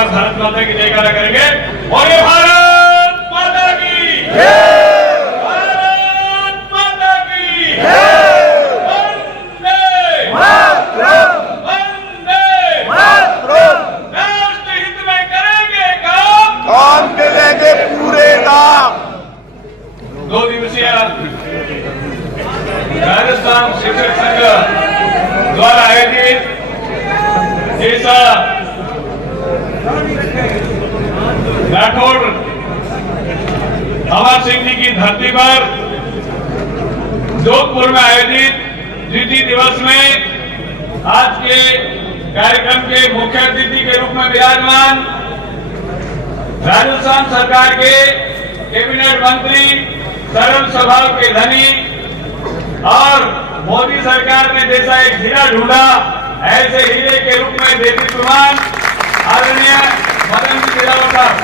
बार भारत माता की जयकारा करेंगे। और ये भारत माता की भारत माता की वंदे वंदे राष्ट्र हित में करेंगे काम करेंगे पूरे काम। 2 दिवसीय राजस्थान शिक्षक संघ द्वारा आयोजित इस राठौड़ अमर सिंह जी की धरती पर जोधपुर में आयोजित द्वितीय दिवस में आज के कार्यक्रम के मुख्य अतिथि के रूप में विराजमान राजस्थान सरकार के कैबिनेट मंत्री, सरल स्वभाव के धनी और मोदी सरकार ने जैसा एक हीरा ढूंढा ऐसे हीरे के रूप में देदीप्यमान आदरणीय मदन जी बिरावल साहब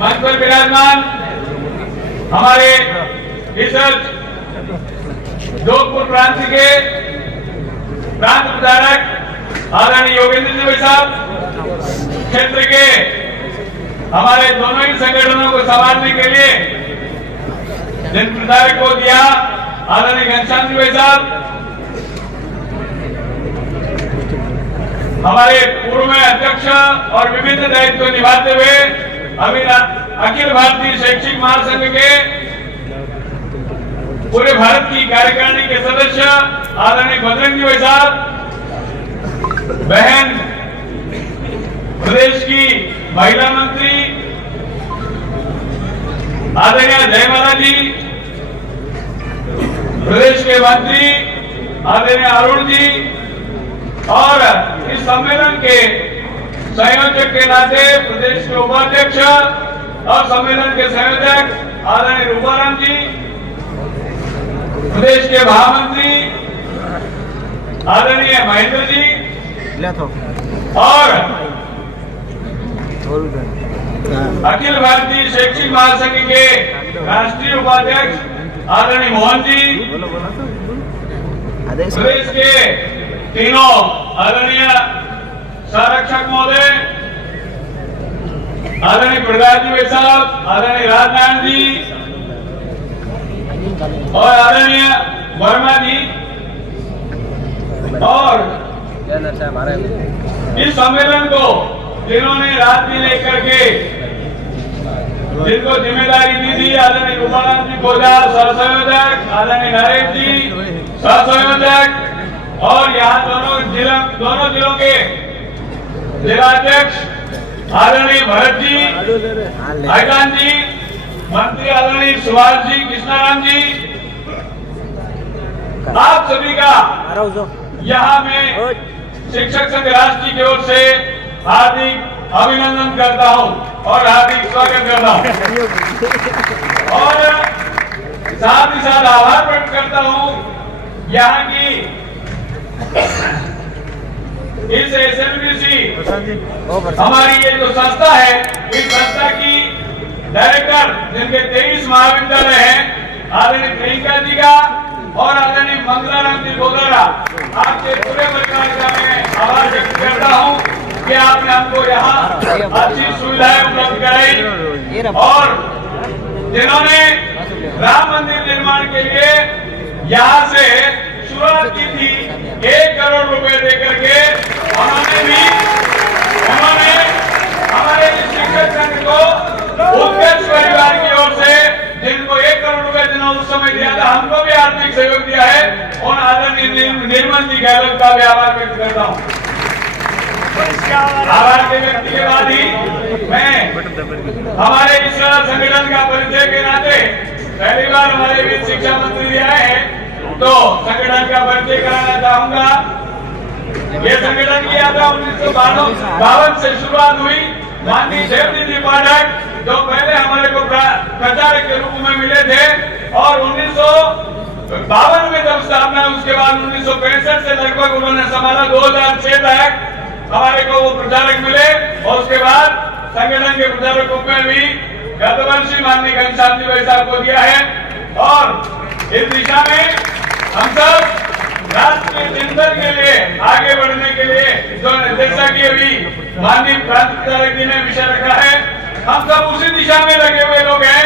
मंच पर विराजमान हमारे इस जोधपुर प्रांत के प्रांत प्रचारक आदरणीय योगेंद्र जी साहब, क्षेत्र के हमारे दोनों ही संगठनों को संभालने के लिए जिन प्रचारक को दिया आदरणीय घनश्याम जी साहब, हमारे पूर्व में अध्यक्ष और विभिन्न दायित्व निभाते हुए अभी अखिल भारतीय शैक्षिक महासंघ के पूरे भारत की कार्यकारिणी के सदस्य आदरणीय बजरंग जी साहब, बहन प्रदेश की महिला मंत्री आदरणीय जयमाला जी, प्रदेश के मंत्री आदरणीय अरुण जी और इस सम्मेलन के संयोजक के नाते प्रदेश के उपाध्यक्ष और सम्मेलन के संयोजक आदरणीय रूपाराम जी, प्रदेश के महामंत्री आदरणीय महेंद्र जी और अखिल भारतीय शैक्षिक महासंघ के राष्ट्रीय उपाध्यक्ष आदरणीय मोहन जी, प्रदेश के तीनों आदरणीय संरक्षक महोदय आदरणीय प्रहलाद जी साहब, आदरणीय राजनारायण जी और आदरणीय वर्मा जी और इस सम्मेलन को जिन्होंने रात दिन लेकर के जिनको जिम्मेदारी दी थी आदरणीय रूपाराम जी खोजा सहसंयोजक, आदरणीय नरेश जी सहसंयोजक और यहाँ दोनों जिलों के जिलाध्यक्ष आदरणीय भरत जी, आयकान जी, मंत्री आदरणीय सुभाष जी, कृष्णाराम जी, आप सभी का यहाँ में शिक्षक संघ राष्ट्र की ओर से हार्दिक अभिनंदन करता हूँ और हार्दिक स्वागत करता हूँ और साथ ही साथ आभार प्रकट करता हूँ यहाँ की इस एसएमबीसी हमारी ये जो संस्था है, इस संस्था की डायरेक्टर जिनके 23 महाविद्यालय हैं आदरणीय प्रियंका जी का और आदरणीय मंगलाराम जी बोगरा, आपके पूरे परिवार का मैं आभार व्यक्त करता हूँ कि आपने हमको यहाँ अच्छी सुविधाएं उपलब्ध कराई और जिन्होंने राम मंदिर निर्माण के लिए यहाँ से शुरुआत की थी 1 करोड़ रुपए देकर के उन्होंने हमारे शिक्षक संघ को उत्कर्ष परिवार की ओर से जिनको 1 करोड़ रुपए जिन्होंने उस समय दिया था, हमको भी आर्थिक सहयोग दिया है और आदरणीय निर्मल जी गहलोत का भी आभार व्यक्त करता हूँ। आभार के व्यक्ति के बाद ही मैं हमारे इस संगठन का परिचय के नाते पहली बार हमारे बीच शिक्षा मंत्री जी आए हैं तो संगठन का परिचय कराना चाहूंगा। ये संगठन किया था 1952 से शुरुआत हुई। माननीय देवजी जी पाठक जो पहले हमारे को प्रचारक के रूप में मिले थे और 1952 में जब स्थापना उसके बाद 1965 से लगभग उन्होंने संभाला 2006 तक हमारे को वो प्रचारक मिले और उसके बाद संगठन के प्रचारक रूप में भी गतवर्षी माननीय घनश्याम जी साहब को दिया है और इस दिशा में हम सब राष्ट्रीय चिंतन के लिए आगे बढ़ने के लिए जो जैसा कि अभी माननीय प्रांत जी ने विषय रखा है, हम सब उसी दिशा में लगे हुए लोग हैं।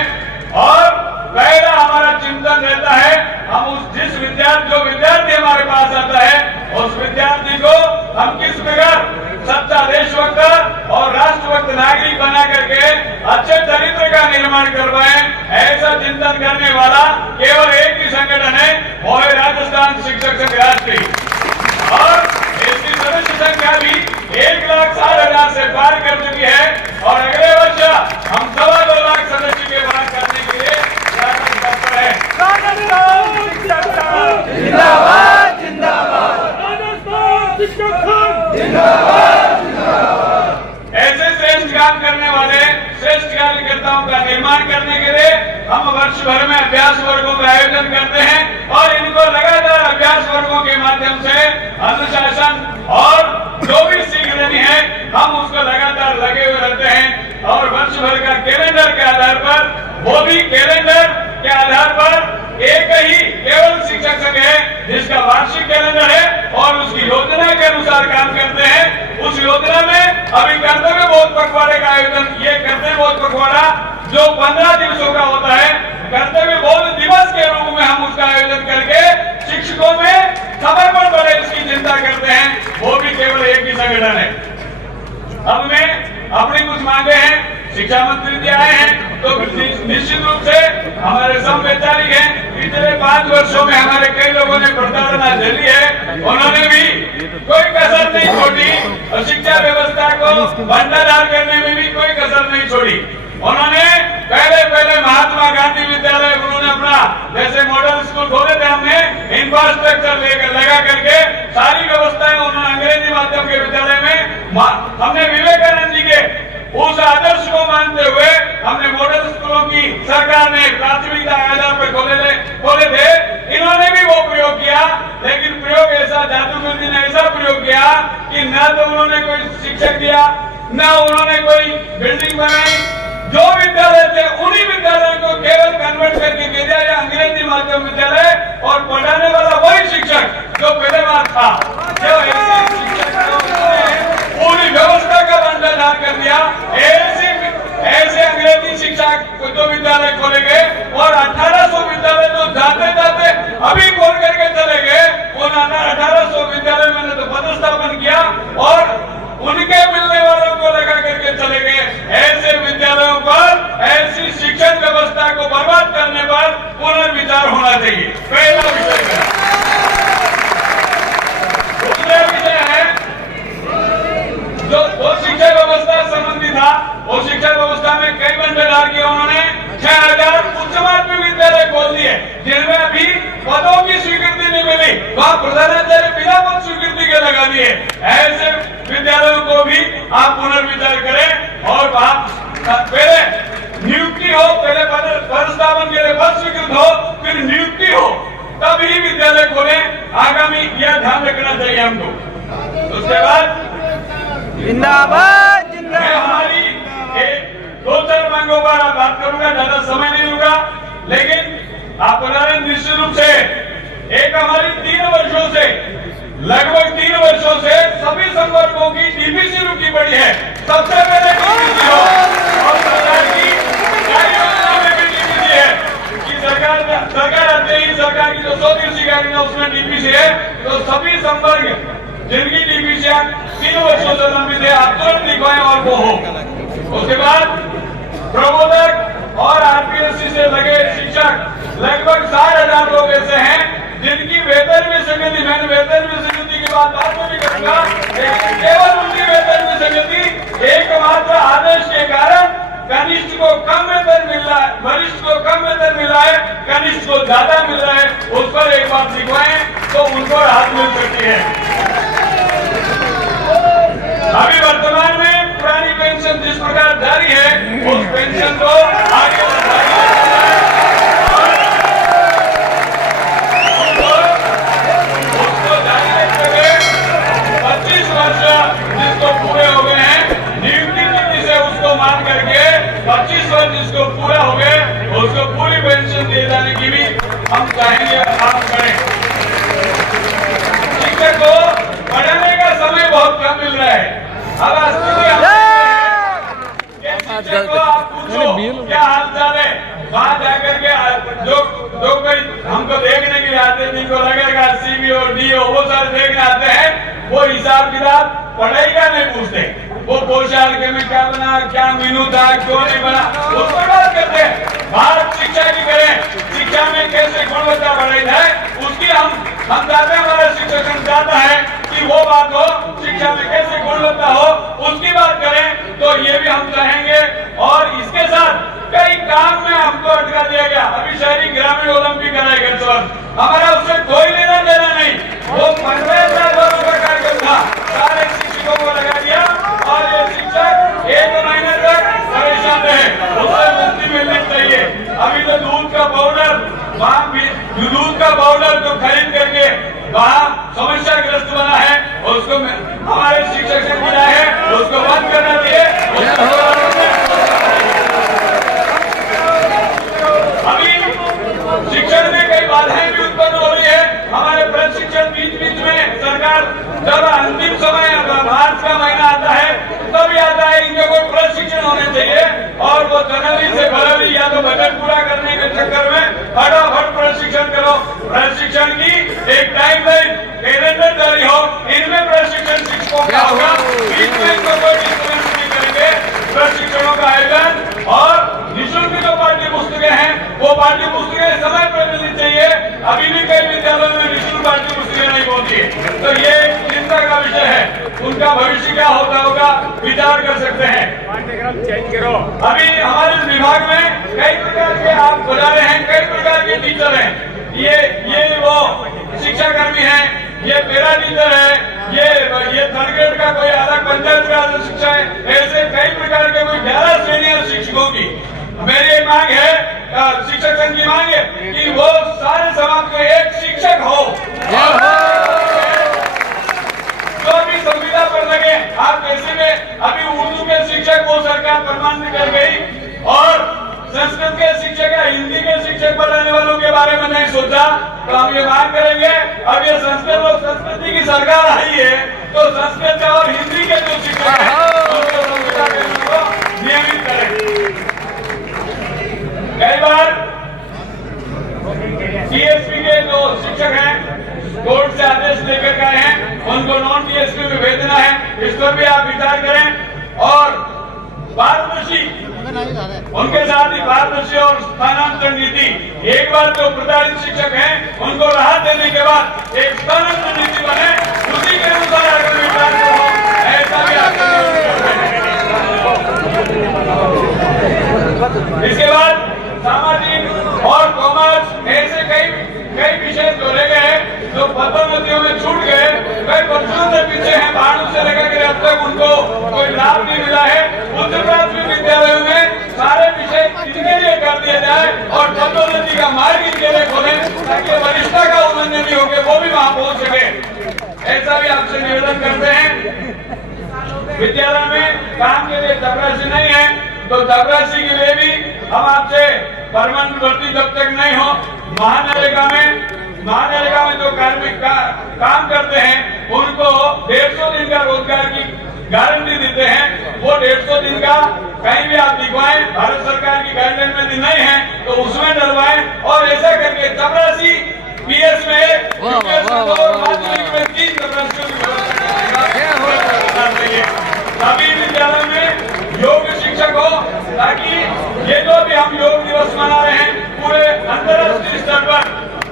और पहला हमारा चिंतन रहता है, हम उस जो विद्यार्थी हमारे पास आता है उस विद्यार्थी को हम किस प्रकार सच्चा देशभक्त और राष्ट्रभक्त नागरिक बना करके अच्छे चरित्र का निर्माण करवाएं, ऐसा चिंतन करने वाला केवल एक ही संगठन है, वो है राजस्थान शिक्षक संघ राष्ट्रीय। और इसकी सदस्य संख्या भी 1,60,000 से पार कर चुकी है और अगले वर्ष हम 2.25 लाख सदस्य के पार करने के लिए प्रयास करते हैं। जिंदाबाद जिंदाबाद ऐसे श्रेष्ठ काम करने वाले श्रेष्ठ कार्यकर्ताओं का निर्माण करने के लिए हम वर्ष भर में अभ्यास वर्गों का आयोजन करते हैं और इनको लगातार अभ्यास वर्गों के माध्यम से अनुशासन और जो भी सीख लेनी है हम उसको लगातार लगे हुए रहते हैं। और वर्ष भर का कैलेंडर के आधार पर, वो भी कैलेंडर के आधार पर एक ही केवल शिक्षक संघ है जिसका वार्षिक कैलेंडर है और उसकी योजना के अनुसार काम करते हैं। उस योजना में अभी कर्तव्य बोध पखवाड़े का आयोजन, ये कर्तव्य बोध पखवाड़ा जो 15 दिवसों का होता है, कर्तव्य बोध दिवस के रूप में हम उसका आयोजन करके शिक्षकों में समर्पण बढ़े इसकी चिंता करते हैं। वो भी केवल एक ही संगठन है। अब मैं अपनी कुछ मांगे हैं, शिक्षा मंत्री जी आए हैं तो निश्चित रूप से हमारे समवैचारिक हैं। पिछले 5 वर्षों में हमारे कई लोगों ने प्रताड़ना झेली है, उन्होंने भी कोई कसर नहीं छोड़ी और शिक्षा व्यवस्था को भंडार करने में भी कोई कसर नहीं छोड़ी। उन्होंने पहले महात्मा गांधी विद्यालय उन्होंने अपना जैसे मॉडल स्कूल खोले थे, हमने इंफ्रास्ट्रक्चर लगा करके सारी व्यवस्थाएं उन्होंने अंग्रेजी माध्यम के विद्यालय में हमने विवेकानंद जी के उस आदर्श को मानते हुए हमने मॉडल स्कूलों की सरकार ने प्राथमिकता आधार पर खोले थे। इन्होंने भी वो प्रयोग किया, लेकिन प्रयोग ऐसा जादूगर जी ने ऐसा प्रयोग किया कि न तो उन्होंने कोई शिक्षक दिया, न उन्होंने कोई बिल्डिंग बनाई। जो विद्यालय थे उन्हीं विद्यालयों को केवल कन्वर्ट करके दे दिया या अंग्रेजी माध्यम विद्यालय, और पढ़ाने वाला वही शिक्षक जो पहले बार था। जो ऐसे शिक्षक पूरी व्यवस्था का भंडार कर दिया। ऐसे अंग्रेजी शिक्षा जो विद्यालय खोले गए और 1800 विद्यालय तो जाते अभी खोल करके चले गए। उन 1800 विद्यालय मैंने तो पदस्थापन किया और उनके मिलने वालों को लगा करके चले गए। ऐसे विद्यालयों पर, ऐसी शिक्षण व्यवस्था को बर्बाद करने पर पुनर्विचार होना चाहिए। पहला विषय है। दूसरा विषय है जो वो शिक्षा व्यवस्था संबंधी था, वो शिक्षा व्यवस्था में कई भंडार किया उन्होंने। 6000 उच्च माध्यमिक विद्यालय खोल दिए जिनमें अभी पदों की स्वीकृति नहीं मिली, वहां प्रधानाचार्य बिना पद स्वीकृति के लगा दिए। ऐसे विद्यालयों को भी आप पुनर्विचार करें और वहां पहले नियुक्ति हो, पहले पदस्थापन के लिए पद स्वीकृत हो, फिर नियुक्ति हो, तब ही विद्यालय खोले। आगामी यह ध्यान रखना चाहिए हमको। उसके बाद जिंदाबाद मैं हमारी 2-4 मांगों पर बात करूंगा, ज्यादा समय नहीं लूंगा, लेकिन आप बता रहे निश्चित रूप से एक हमारी 3 वर्षों से, लगभग 3 वर्षों से सभी संवर्गों की डीपीसी रुकी पड़ी है। सबसे पहले डीपीसी हो और सरकार की कार्य योजना में भी डीपीसी है कि सरकार आते ही सरकार की जो 100 दिवसीय कार्य उसमें डीपीसी है। तो सभी संवर्ग जिनकी डीपीसी 3 वर्षों से लंबित है, आप तुरंत लिखवाएं और वो हो। उसके बाद प्रबोधक और आरपीएससी से लगे शिक्षक लगभग 60,000 लोग ऐसे हैं जिनकी वेतन में संगति, मैंने वेतन में संगति की बात बाद में भी करूंगा, लेकिन केवल उनकी वेतन में संगति एकमात्र आदेश के कारण कनिष्ठ को कम वेतन मिल रहा है, वरिष्ठ को कम वेतन मिल रहा है, कनिष्ठ को ज्यादा मिल रहा है। उस पर एक बात लिखवाएं तो उनको राहत मिल सकती है। अभी वर्तमान में पुरानी पेंशन जिस प्रकार जारी है, उस पेंशन को आगे उसको जारी रखते हुए 25 वर्ष जिसको पूरे हो गए हैं, नियुक्ति नीति से उसको मान करके 25 वर्ष जिसको पूरा हो गए उसको पूरी पेंशन दिए जाने की भी हम चाहेंगे, आप करें। वो हिसाब किताब पढ़ाई का नहीं पूछते, वो कोशाल के में क्या बना, क्या मेनू था, क्यों नहीं बना, उसको बात करते हैं। बात शिक्षा की करें, शिक्षा में कैसे गुणवत्ता बढ़ाई जाए उसकी हम चाहते हैं, हमारा शिक्षक संघ चाहता है कि वो बात हो, शिक्षा में कैसे गुणवत्ता हो उसकी बात करें, तो ये भी हम चाहेंगे। और इसके साथ कई काम में हमको अटका दिया गया, अभी शहरी ग्रामीण ओलंपिक कराएगा इस वर्ष, हमारा उससे कोई लेना देना नहीं, वो 15,000 का कार्यक्रम था, सारे शिक्षकों को लगा दिया और ये शिक्षक 1 महीने तक परेशान रहे, उससे मुक्ति मिलनी चाहिए। अभी तो दूध का पाउडर जो खरीद करके वहाँ समस्याग्रस्त बना है, उसको हमारे शिक्षक से मिला है, उसको बंद करना चाहिए। अभी शिक्षण में कई बाधाएं भी उत्पन्न हो रही है, हमारे प्रशिक्षण बीच में सरकार जब अंतिम समय मार्च का महीना आता है तभी आता है, इनके कोई प्रशिक्षण होने चाहिए और वो जनवरी से फरवरी या तो बजट पूरा करने के चक्कर में फटाफट प्रशिक्षण करो। प्रशिक्षण की एक टाइमलाइन कैलेंडर जारी हो, इनमें प्रशिक्षण शिक्षकों का होगा, बीच में इनको कोई डिस्टर्बेंस नहीं करेंगे। प्रशिक्षणों का आयोजन और निःशुल्क जो पाठ्य पुस्तकें हैं वो पाठ्य पुस्तकें समय पर मिलनी चाहिए, अभी भी कई विद्यालयों में निःशुल्क पाठ्य पुस्तकें नहीं पहुंची है, तो ये चिंता का विषय है। उनका भविष्य क्या होता होगा विचार कर सकते हैं। पाठ्यक्रम चेंज करो। अभी हमारे विभाग में कई प्रकार के आप बुला रहे हैं, कई प्रकार के टीचर हैं, ये वो शिक्षा कर्मी है, ये पैरा टीचर है, ये थर्ड ग्रेड का कोई अलग पंचायत का शिक्षा है, ऐसे कई प्रकार के कोई 11 श्रेणियां शिक्षकों की। मेरी एक मांग है, शिक्षक संघ की मांग है कि वो सारे समाज के एक शिक्षक हो, जो भी संविदा पर लगे। आप ऐसे में अभी उर्दू के शिक्षक को सरकार परमानेंट कर गई और संस्कृत के शिक्षक या हिंदी के शिक्षक बनाने वालों के बारे में नहीं सोचा, तो हम ये मांग करेंगे अब ये संस्कृत और संस्कृति की सरकार आई है तो संस्कृत और हिंदी के जो शिक्षक हैं उनको संविदा केंद्र को नियमित करें। कई बार टीएसपी के जो शिक्षक हैं कोर्ट से आदेश लेकर गए हैं, उनको नॉन टीएसपी में भेजना है, इस पर भी आप विचार करें। और पारदर्शी उनके साथ ही पारदर्शी और स्थानांतरण नीति, एक बार जो प्रताड़ित शिक्षक हैं उनको राहत देने के बाद एक स्थानांतरण नीति बने, उसी के अनुसार अगर विचार हो, ऐसा भी आप इसके बाद सामाजिक और कॉमर्स ऐसे कई विषय जोड़े गए जो पदोन्नतियों में छूट गए, कई वर्षों से पीछे हैं, बाढ़ से लेकर अब तक उनको कोई लाभ नहीं मिला है। उच्च प्राथमिक विद्यालयों में सारे विषय इनके लिए कर दिया जाए और पदोन्नति का मार्ग इनके लिए खोले ताकि वरिष्ठता का उल्लंघन नहीं होकर वो भी वहाँ पहुँच सके। ऐसा भी आपसे निवेदन करते हैं। विद्यालय में काम के लिए चपरासी नहीं है तो चपरासी के लिए भी हम आपसे परमानेंट भर्ती जब तक नहीं हो, महानरेगा में जो कार्मिक काम करते हैं उनको 150 दिन का रोजगार की गारंटी देते हैं। वो 150 दिन का कहीं भी आप दिखवाएं, भारत सरकार की गाइडलाइन में नहीं है तो उसमें डलवाएं और ऐसा करके चपरासी पीएस में माध्यमिक में 3 चपरासियों की व्यवस्था चाहिए। सभी विद्यालयों में योग शिक्षक हो ताकि ये जो भी हम योग दिवस मना रहे हैं पूरे अंतर्राष्ट्रीय स्तर पर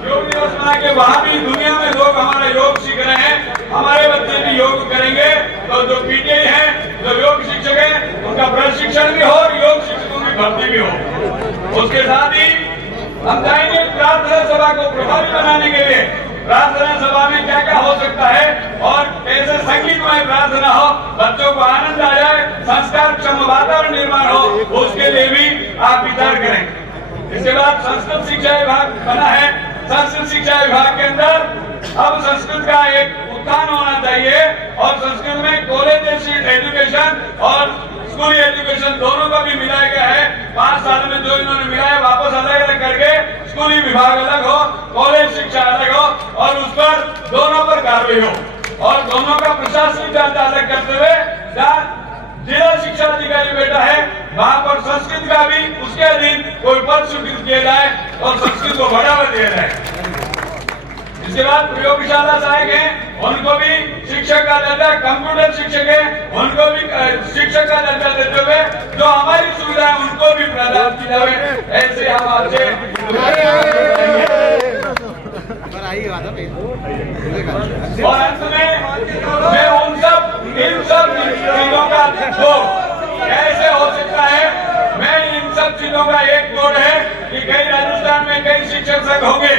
योग दिवस मना के वहाँ भी दुनिया में लोग हमारा योग सीख रहे हैं, हमारे बच्चे भी योग करेंगे तो जो पीटीआई है, जो योग शिक्षक है उनका प्रशिक्षण भी हो और योग शिक्षकों की भर्ती भी हो। उसके साथ ही हम चाहेंगे प्रार्थना सभा को प्रभावी बनाने के लिए प्रार्थना सभा में क्या क्या हो सकता है और कैसे संगीतमय प्रार्थना हो, बच्चों को आनंद आ जाए, संस्कार क्षम वातावरण निर्माण हो, उसके लिए भी आप विचार करें। इसके बाद संस्कृत शिक्षा विभाग बना है, संस्कृत शिक्षा विभाग के अंदर अब संस्कृत का एक उत्थान होना चाहिए और संस्कृत में कॉलेज एजुकेशन और स्कूली एजुकेशन दोनों का भी मिलाया गया है। 5 साल में जो इन्होंने मिलाया वापस अलग अलग करके स्कूली विभाग अलग हो, कॉलेज शिक्षा अलग हो और उस पर दोनों पर कार्रवाई हो और दोनों का प्रशासनिक जांच अलग करते हुए जिला शिक्षा अधिकारी बैठा है वहाँ पर संस्कृत का भी उसके अधीन कोई पद स्वीकृत किया जाए और संस्कृत को बढ़ावा दिया जाए। इसके बाद प्रयोगशाला सहायक हैं, उनको भी शिक्षक का दर्जा कंप्यूटर शिक्षक है, उनको भी शिक्षक का दर्जा देते हुए जो हमारी सुविधा है उनको भी प्रदान की जाए, ऐसे हम आपसे और अंत में मैं इन सब चीजों का तोड़ कैसे हो सकता है, मैं इन सब चीजों का एक तोड़ है कि कई राजस्थान में कई शिक्षक संघ होंगे,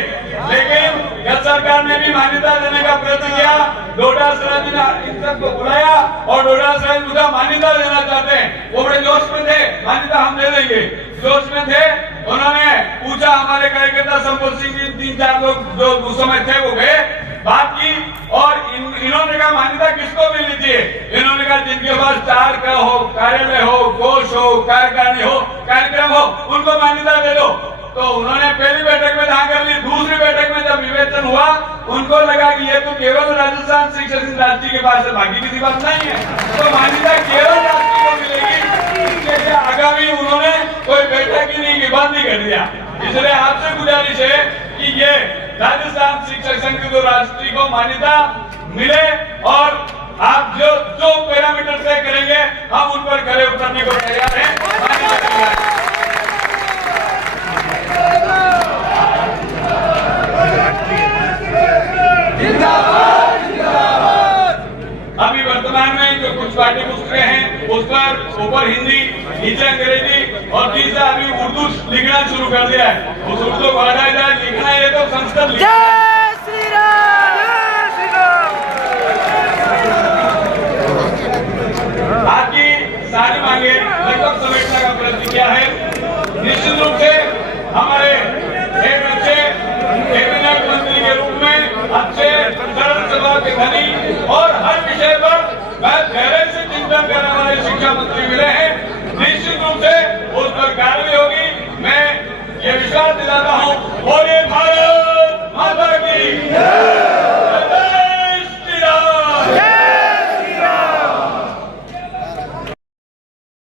लेकिन गत सरकार ने भी मान्यता देने का प्रयत्न किया, डोडा सराज ने इन सबको बुलाया और डोडा सराज मुझे मान्यता देना चाहते हैं, वो बड़े जोश में थे, मान्यता हम दे देंगे, जोश में थे। उन्होंने पूछा, हमारे कार्यकर्ता संपत सिंह जी 3-4 लोग जो उस समय थे वो गए, बात की और इन्होंने कहा मान्यता किसको मिलनी चाहिए, इन्होंने कहा जिनके पास 4 का हो, कार्यालय हो, कोष हो, कार्यकारिणी हो, कार्यक्रम हो, उनको मान्यता दे दो। तो उन्होंने पहली बैठक में हाँ कर ली, दूसरी बैठक में जब विवेचन हुआ उनको लगा कि ये तो केवल राजस्थान शिक्षक संघ राष्ट्रीय के पास है, बाकी किसी पास नहीं है, तो मान्यता केवल राष्ट्रीय को मिलेगी, इसके लिए आगामी उन्होंने कोई बैठक ही नहीं की, बंद ही कर दिया। इसलिए आपसे गुजारिश है कि ये राजस्थान शिक्षक संघ को राष्ट्रीय को मान्यता मिले और आप जो पैरामीटर तय करेंगे हम उन पर खरे उतरने को तैयार हैं, मान्यता करेंगे। अभी वर्तमान में जो कुछ पाठ्य पुस्तकें हैं उस पर ऊपर हिंदी, नीचे अंग्रेजी और तीसरा अभी उर्दू लिखना शुरू कर दिया है, उस उर्दू को हटाया जाए, लिखना है तो संस्कृत जय श्री राम, जय श्री राम। आपकी सारी मांगे लगभग समेटने का प्रयत्न किया है। निश्चित रूप से हमारे एक अच्छे कैबिनेट मंत्री के रूप में अच्छे सरल सभा के धनी और हर विषय पर गहरे से चिंतन करने वाले शिक्षा मंत्री मिले हैं, निश्चित रूप से उस पर कार्रवाई होगी। मैं ये विश्वास दिलाता हूँ और